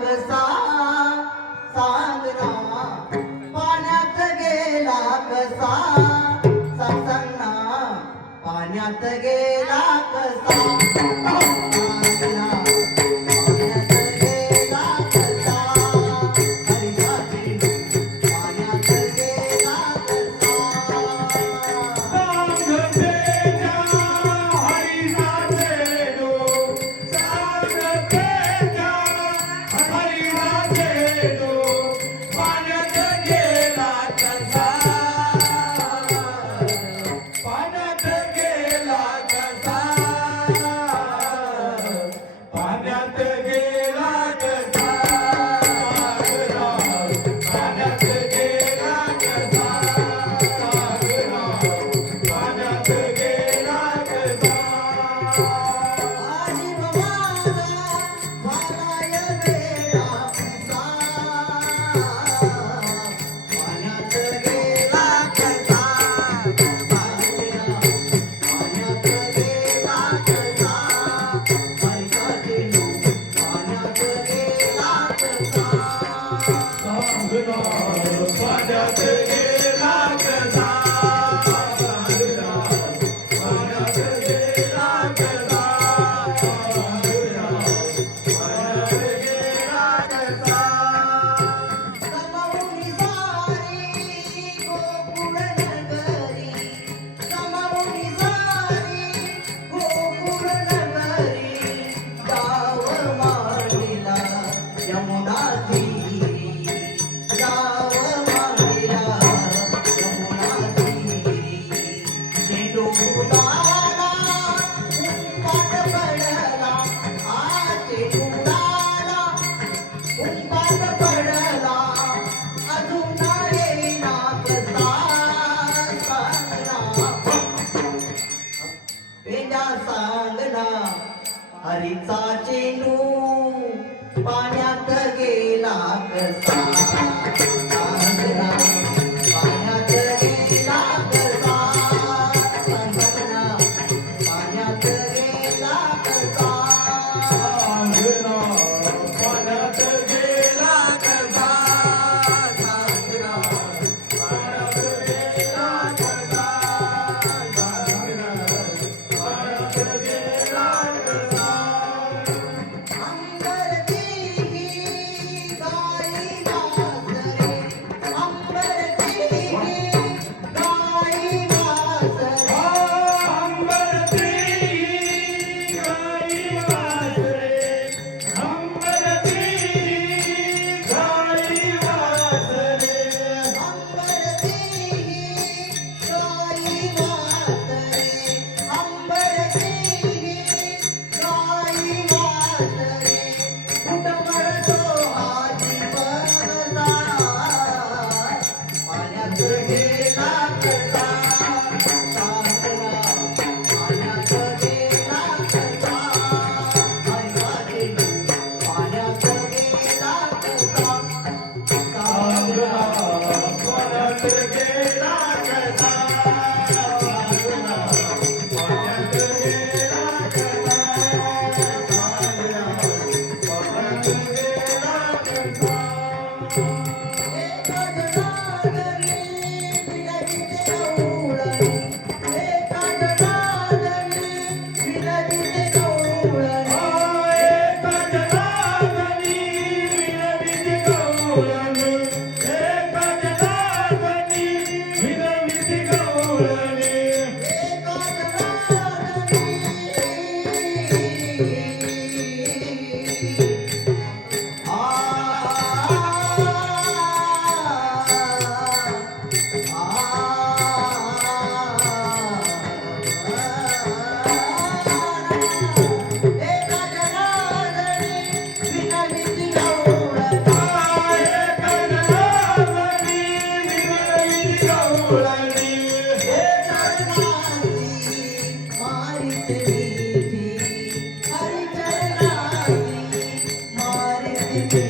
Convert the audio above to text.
कसा सांग ना, पाण्यात गेला कसा सांग सांग ना, पाण्यात गेला कसा सांग ना, पाण्यात गेला कसा, हरीचा चेंडू पाण्यात गेला कसा. सांग तेजा हरीचा चेंडू, सांग तेजा हरीचा चेंडू, पाण्यात गेला कसा, पाण्यात गेला कसा, पाण्यात गेला कसा, पाण्यात गेला कसा, पाण्यात गेला कसा. आजी बाबाला वालाय वेळा पिसा, पाण्यात गेला कसा पाण्यात गेला कसा, हरीचा चेंडू पाण्यात गेला कसा. सांग ना, पाण्यात गेला कसा, पाण्यात गेला कसा, पाण्यात गेला कसा. कमावून सारी गोकुळ नगरी, कमावून सारी गोकुळ नगरी, गाव मांडीला यमुना तीरी, गाव मांडीला यमुना तीरी. चेंडू उडाला उंबात पडला, चेंडू उडाला उंबात पडला, अजून येईना कसा सांग ना, पेंड्या सांग ना, हरीचा चेंडू पाण्यात गेला कसा सांग ना, पाण्यात गेला कसा सांग ना, पाण्यात गेला कसा. सांग ना, पाण्यात गेला कसा, सांग ना, पाण्यात गेला कसा, सांग ना, पाण्यात गेला कसा. अंबर देही गाई वासरे, अंबर देही गाई वासरे, अंबरती गाई वासरे, अंबरती गाई वासरे, अंबर देही गाई वासरे, अंबर देही गाई वासरे, कुटमळतो आजी बनला, पाण्यात गेला कसा सांग ना, पाण्यात गेला कसा, हरीचा चेंडू पाण्यात गेला कसा सांग ना, पाण्यात गेला कसा, सांग ना, पाण्यात गेला कसा, सांग ना, पाण्यात गेला कसा. एका जनादरी विलविते गवळणी, एका जनादरी विलविते गवळणी, एका जनार्दनी विनविती गवळणी, एका जनार्दनी विनविती गवळणी, एका गवळणी. हरी चरणासी मारित मीठी,